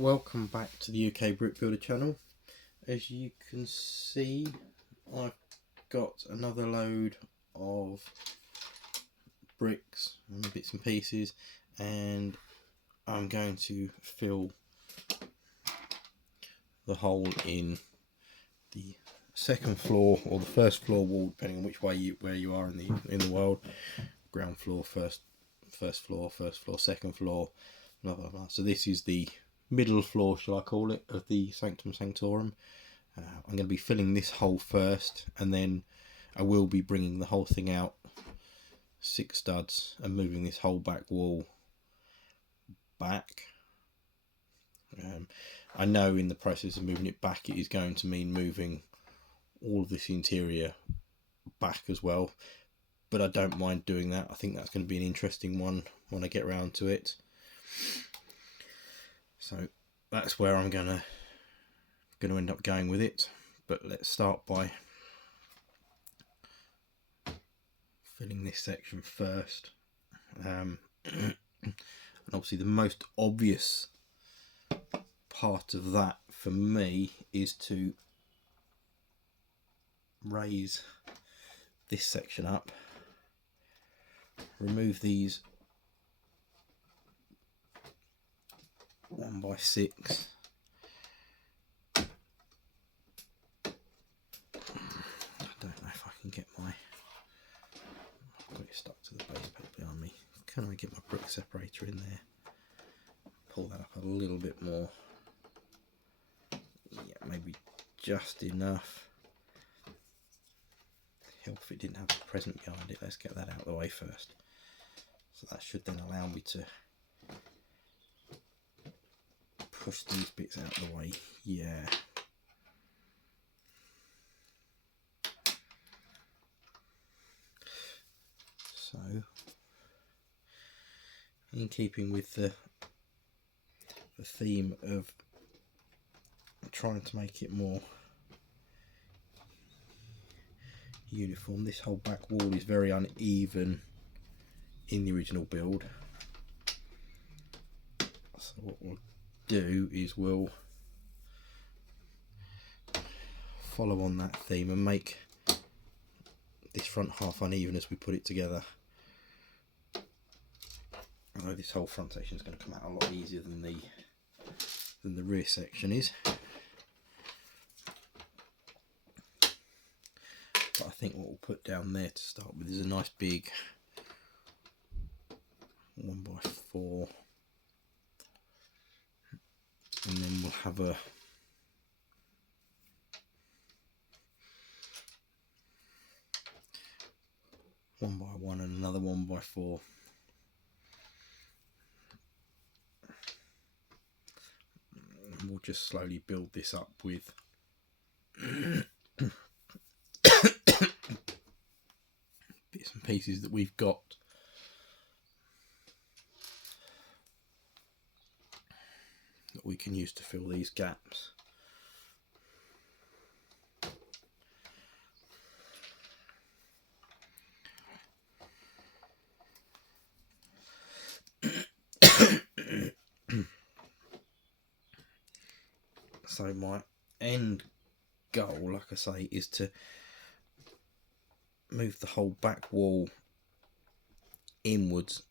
Welcome back to the UK Brick Builder channel. As you can see, I've got another load of bricks and bits and pieces, and I'm going to fill the hole in the second floor or the first floor wall, depending on which way where you are in the world. Ground floor, first floor, second floor, blah blah blah. So this is the middle floor, shall I call it, of the sanctum sanctorum. I'm going to be filling this hole first, and then I will be bringing the whole thing out 6 studs and moving this whole back wall back. I know in the process of moving it back, it is going to mean moving all of this interior back as well, but I don't mind doing that. I think that's going to be an interesting one when I get around to it. So that's where I'm going to end up going with it. But let's start by filling this section first. And obviously the most obvious part of that for me is to raise this section up, remove these 1x6, I don't know if I can get I've got it stuck to the base plate behind me. Can I get my brick separator in there? Pull that up a little bit more. Yeah, maybe just enough. Help if it didn't have a present behind it. Let's get that out of the way first. So that should then allow me to push these bits out of the way. Yeah. So, in keeping with the theme of trying to make it more uniform, this whole back wall is very uneven in the original build. So what we'll do is we'll follow on that theme and make this front half uneven as we put it together. Although this whole front section is going to come out a lot easier than the rear section is. But I think what we'll put down there to start with is a nice big 1x4, and then we'll have a one by one and another 1x4. And we'll just slowly build this up with bits and pieces that we've got. That we can use to fill these gaps. So my end goal, like I say, is to move the whole back wall inwards,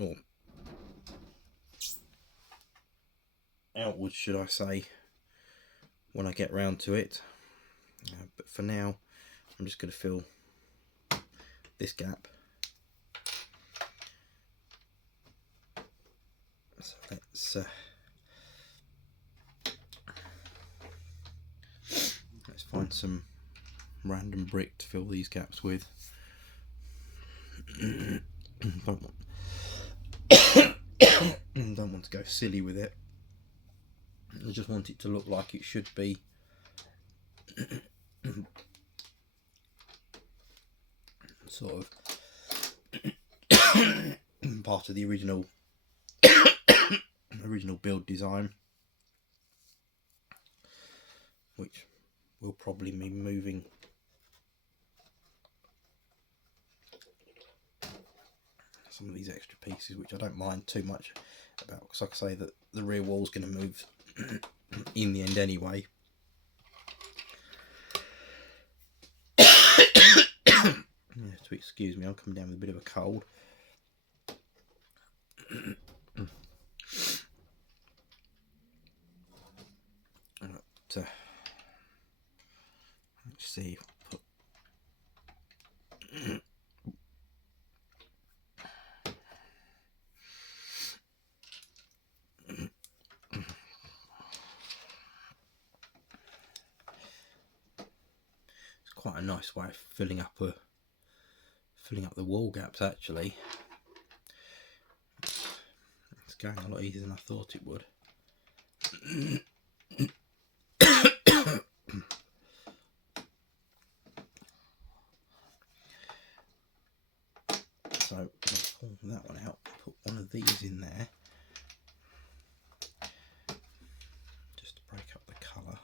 or outwards should I say, when I get round to it. But for now I'm just going to fill this gap. So let's find some random brick to fill these gaps with. Don't want to go silly with it. I just want it to look like it should be. Sort of part of the original build design, which will probably be moving some of these extra pieces, which I don't mind too much about, because like I say, that the rear wall is going to move in the end anyway. To excuse me, I'm coming down with a bit of a cold. Let's see. It's quite a nice way of filling up the wall gaps. Actually, it's going a lot easier than I thought it would. So I'll pull that one out, put one of these in there, just to break up the colour.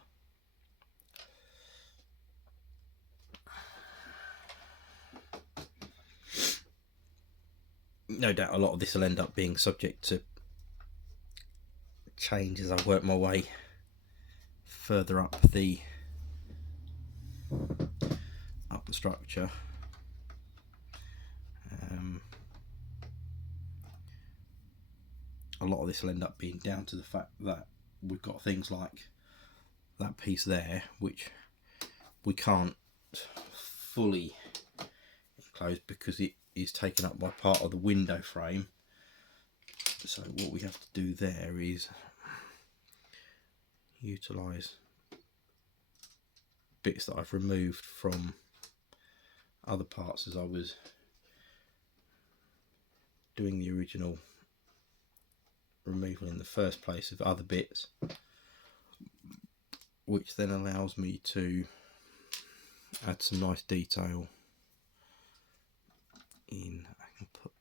No doubt a lot of this will end up being subject to change as I work my way further up the structure. A lot of this will end up being down to the fact that we've got things like that piece there which we can't fully enclose because it is taken up by part of the window frame. So what we have to do there is utilise bits that I've removed from other parts as I was doing the original removal in the first place of other bits, which then allows me to add some nice detail in. I can put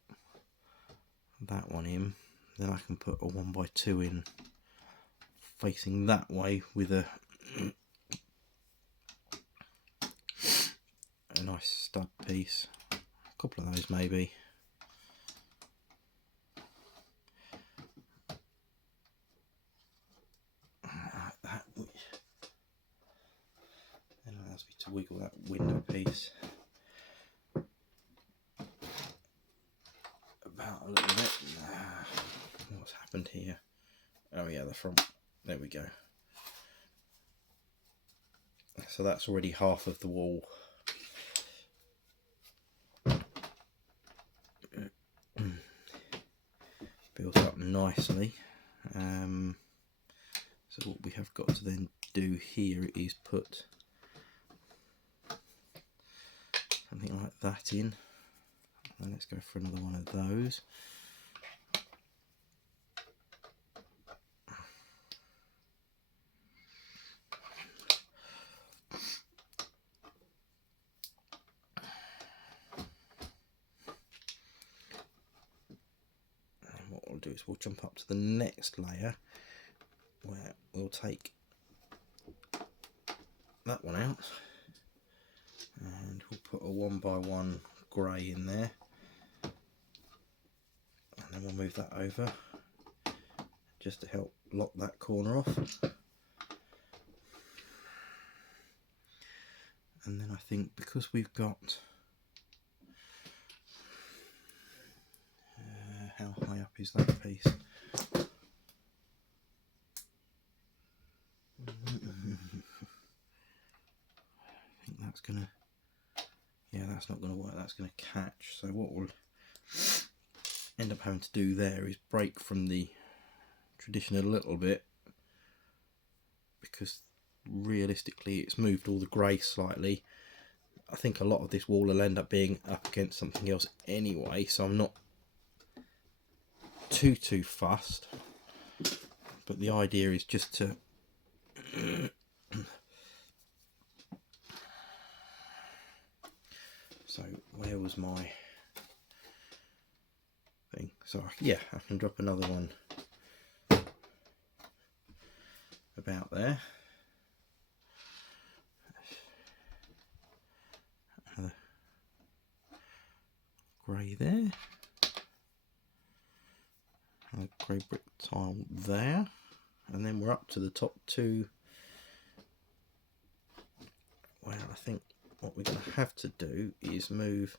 that one in, then I can put a 1x2 in facing that way with a nice stud piece, a couple of those maybe. Like that, which then allows me to wiggle that window piece about a little bit. What's happened here? Oh yeah, the front. There we go. So that's already half of the wall. Built up nicely. So what we have got to then do here is put something like that in. And let's go for another one of those. And what we'll do is we'll jump up to the next layer where we'll take that one out and we'll put a 1x1 grey in there, and then we'll move that over just to help lock that corner off. And then I think because we've got how high up is that piece? I think that's gonna, yeah, that's not gonna work, that's gonna catch. So what we'll end up having to do there is break from the tradition a little bit, because realistically it's moved all the grey slightly. I think a lot of this wall will end up being up against something else anyway, so I'm not too fussed, but the idea is just to so where was my thing? So yeah, I can drop another one about there. Another grey there. Another grey brick tile there. and then we're up to the top two. Well, I think what we're going to have to do is move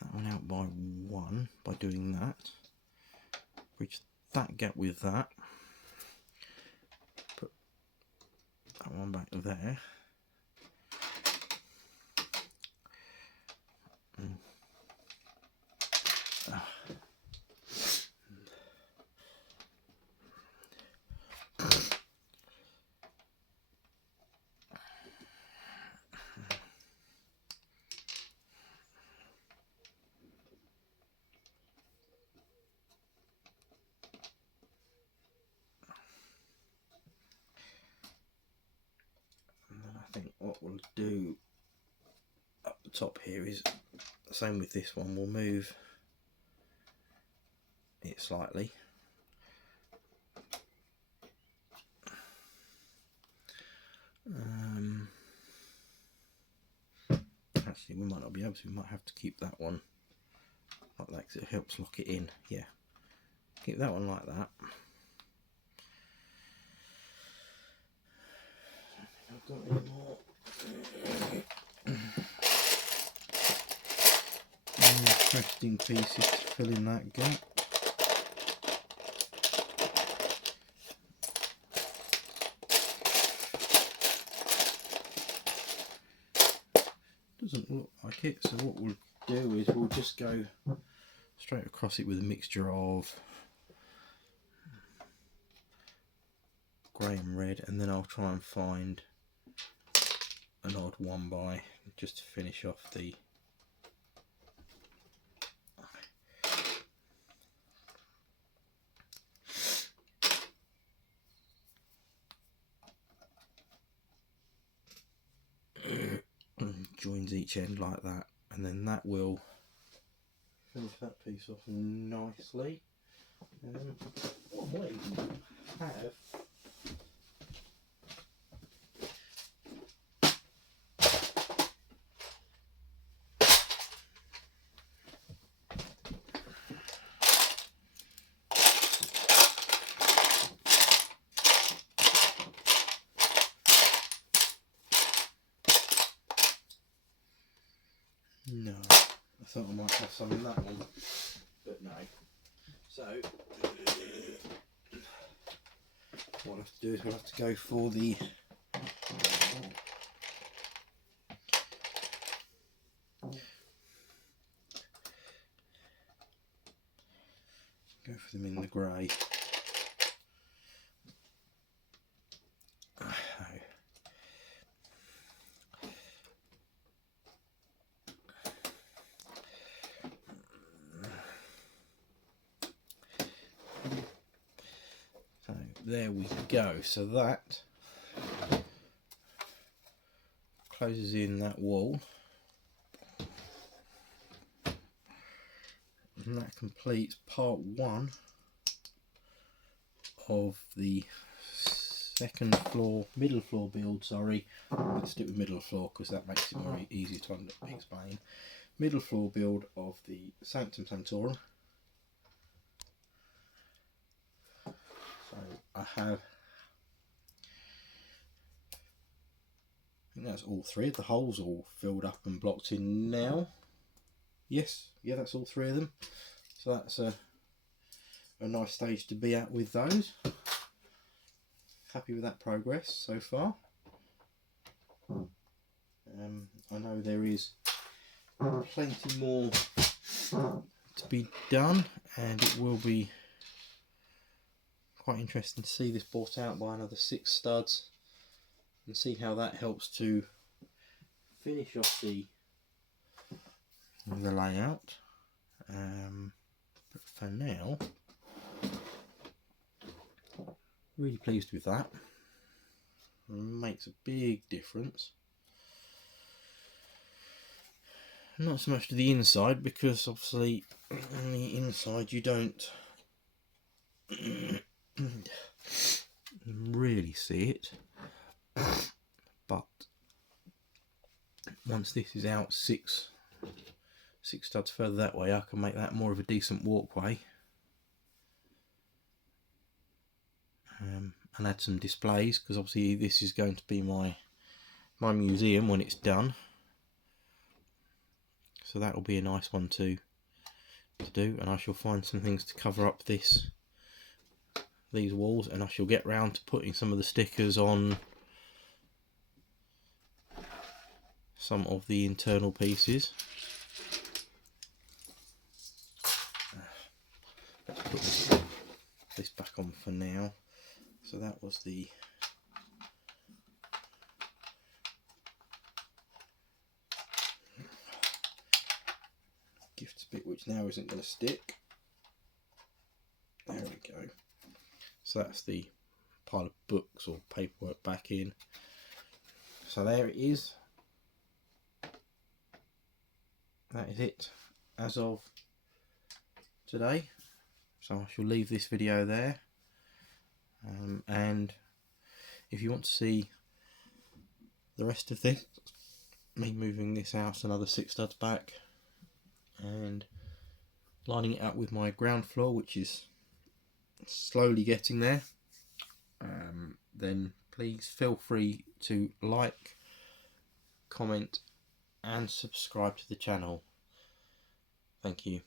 that one out by one by doing that. Bridge that gap with that. Put that one back there. I think what we'll do up the top here is the same with this one. We'll move it slightly. Actually, we might not be able to. We might have to keep that one like that because it helps lock it in. Yeah, keep that one like that. I've got any more interesting pieces to fill in that gap. Doesn't look like it, so what we'll do is we'll just go straight across it with a mixture of grey and red, and then I'll try and find an odd one by just to finish off the joins each end like that, and then that will finish that piece off nicely. What I might even have no, I thought I might have some in that one, but no. So what I'll have to do is we'll have to go for the them in the grey. There we go, so that closes in that wall, and that completes part one of the middle floor build. Sorry, let's stick with middle floor because that makes it very easy to explain. Middle floor build of the sanctum sanctorum. So I think that's all three. The holes all filled up and blocked in now. Yes, yeah, that's all three of them. So that's a nice stage to be at with those. Happy with that progress so far. I know there is plenty more to be done, and it will be quite interesting to see this brought out by another 6 studs and see how that helps to finish off the layout. But for now, really pleased with that. Makes a big difference. Not so much to the inside, because obviously on the inside you don't really see it, but once this is out 6 studs further that way, I can make that more of a decent walkway. and add some displays, because obviously this is going to be my museum when it's done. So that will be a nice one to do, and I shall find some things to cover up these walls, and I shall get round to putting some of the stickers on some of the internal pieces. Let's put this back on for now. So that was the gifts bit, which now isn't going to stick. There we go. So that's the pile of books or paperwork back in. So there it is. That is it as of today. So I shall leave this video there. And if you want to see the rest of this, me moving this out another 6 studs back and lining it up with my ground floor, which is slowly getting there, then please feel free to like, comment and subscribe to the channel. Thank you.